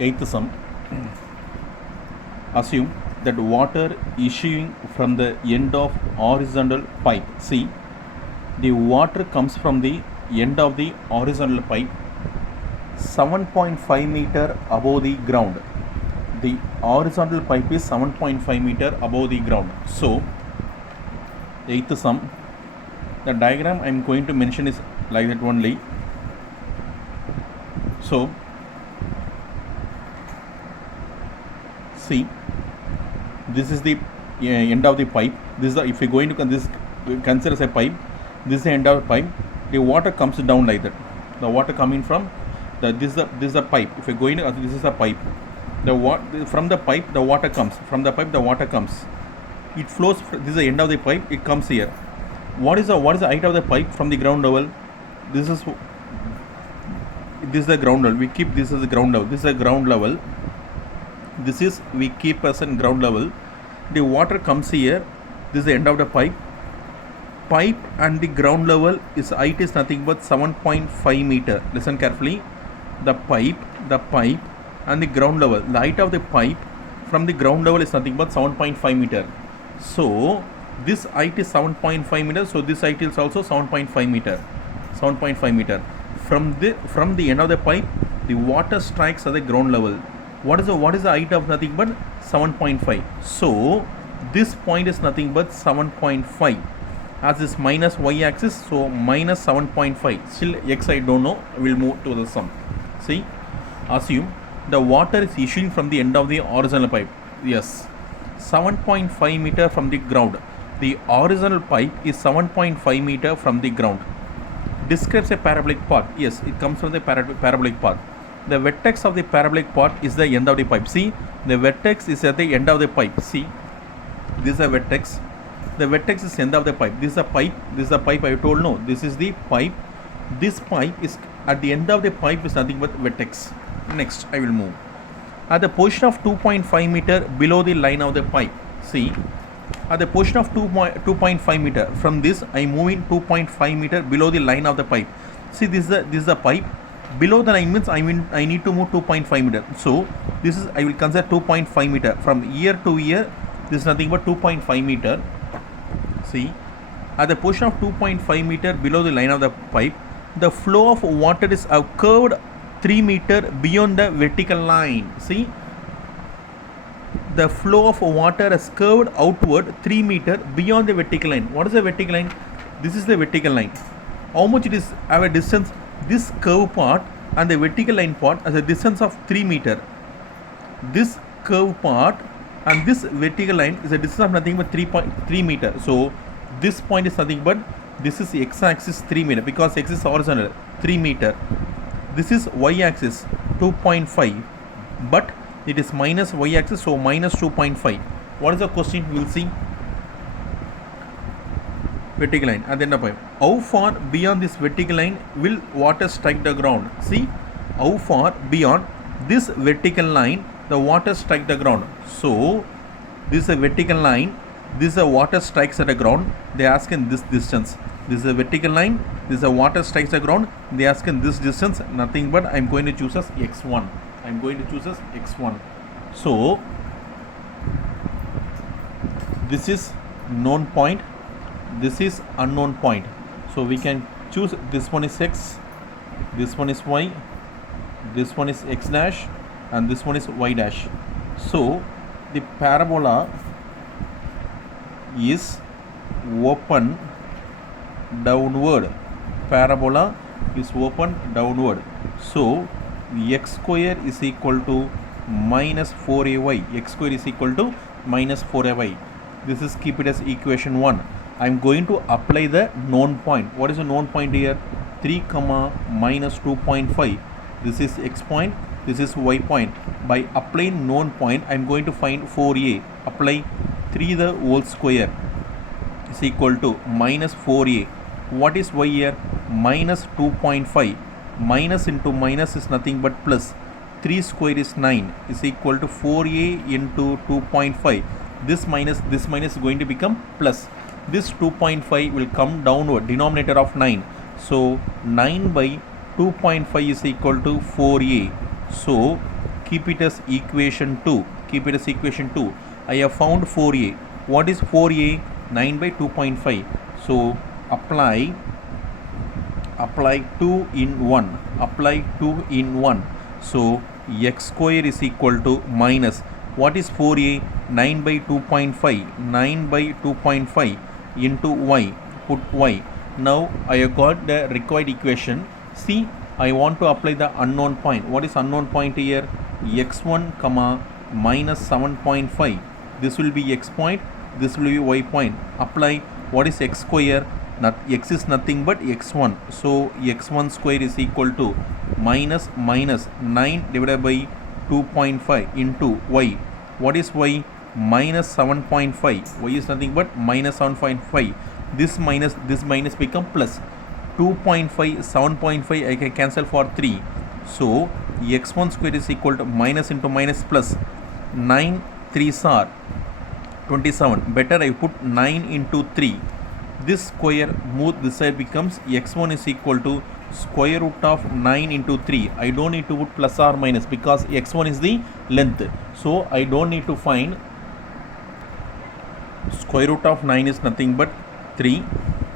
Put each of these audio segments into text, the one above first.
Eighth sum. Assume that water issuing from the end of horizontal pipe. See, the water comes from the end of the horizontal pipe 7.5 meter above the ground. The horizontal pipe is 7.5 meter above the ground. So, eighth sum, the diagram I am going to mention is like that only. So, see, this is the end of the pipe. This is the, if you are going to consider as a pipe, this is the end of the pipe. The water comes down like that. The water coming from this is the pipe. If you are going to, this is a pipe. From the pipe the water comes. From the pipe the water comes. It flows. This is the end of the pipe. It comes here. What is the height of the pipe from the ground level? This is the ground level. We keep this as the ground level. This is the ground level. This is we keep as in ground level. The water comes here. This is the end of the pipe. Pipe and the ground level is height is nothing but 7.5 meter. Listen carefully. The pipe and the ground level. The height of the pipe from the ground level is nothing but 7.5 meter. So this height is 7.5 meter. So this height is also 7.5 meter. 7.5 meter. From the end of the pipe, the water strikes at the ground level. What is the height of nothing but 7.5. So this point is nothing but 7.5. As this minus y-axis, so minus 7.5. Still x I don't know. We'll move to the sum. See, assume the water is issuing from the end of the horizontal pipe. Yes, 7.5 meter from the ground. The horizontal pipe is 7.5 meter from the ground. Describes a parabolic path. Yes, it comes from the parabolic path. The vertex of the parabolic path is the end of the pipe. See, the vertex is at the end of the pipe. See, this is a vertex. The vertex is end of the pipe. This is a pipe. This is a pipe. I told no. This is the pipe. This pipe is at the end of the pipe is nothing but vertex. Next, I will move. At the position of 2.5 meter below the line of the pipe. See, at the position of 2.5 meter. From this, I am moving 2.5 meter below the line of the pipe. See, this is the pipe. Below the line means I need to move 2.5 meter. So this is I will consider 2.5 meter from here to here. This is nothing but 2.5 meter. See, at the position of 2.5 meter below the line of the pipe, the flow of water is curved 3 meter beyond the vertical line. See, the flow of water is curved outward 3 meter beyond the vertical line. What is the vertical line? This is the vertical line. How much it is? Have a distance. This curve part and the vertical line part has a distance of 3 meter. This curve part and this vertical line is a distance of nothing but 3 meter. So this point is nothing but this is x-axis 3 meter because x is horizontal 3 meter. This is y-axis 2.5, but it is minus y-axis, so minus 2.5. What is the question? We will see. Vertical line at the end of pipe. How far beyond this vertical line will water strike the ground? See, how far beyond this vertical line the water strike the ground. So this is a vertical line. This is a water strikes at the ground. They ask in this distance. This is a vertical line. This is a water strikes the ground. They ask in this distance. Nothing but I am going to choose as x1. I am going to choose as x1. So this is known point. This is unknown point. So we can choose this one is x, this one is y, this one is x dash, and this one is y dash. So the parabola is open downward. Parabola is open downward. So x square is equal to minus 4ay. X square is equal to minus 4ay. This is keep it as equation 1. I am going to apply the known point. What is the known point here? 3 comma minus 2.5. This is x point. This is y point. By applying known point, I am going to find 4a. Apply 3 the whole square is equal to minus 4a. What is y here? Minus 2.5. Minus into minus is nothing but plus. 3 square is 9 is equal to 4a into 2.5. This minus is going to become plus. This 2.5 will come downward, denominator of 9. So 9 by 2.5 is equal to 4a. So keep it as equation 2. Keep it as equation 2. I have found 4a. What is 4a? 9 by 2.5. So apply 2 in 1. Apply 2 in 1. So x square is equal to minus. What is 4a? 9 by 2.5. 9 by 2.5 into y. Put y. Now I have got the required equation. See, I want to apply the unknown point. What is unknown point here? x1 comma minus 7.5. This will be x point. This will be y point. Apply. What is x square? X is nothing but x1. So x1 square is equal to minus 9 divided by 2.5 into y. What is y? Minus 7.5. Y is nothing but minus 7.5. This minus become plus. 2.5, 7.5 I can cancel for 3. So x1 square is equal to minus into minus plus. 9 3s are 27. Better I put 9 into 3. This square move this side becomes x1 is equal to square root of 9 into 3. I don't need to put plus or minus because x1 is the length. So I don't need to find square root of 9 is nothing but 3.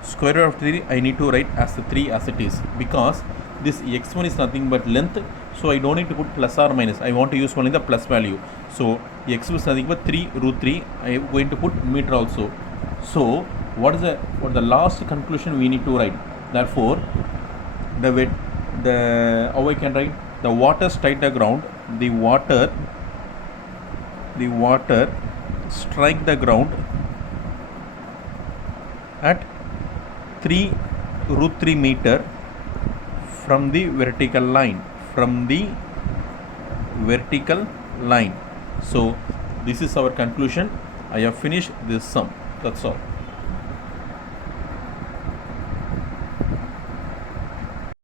Square root of 3 I need to write as the 3 as it is because this x1 is nothing but length. So I don't need to put plus or minus. I want to use only the plus value. So x is nothing but 3 root 3. I am going to put meter also. So what is the last conclusion we need to write? Therefore, how I can write? The water strike the ground. The water strike the ground at 3 root 3 meter from the vertical line. So this is our conclusion. I have finished this sum. That's all.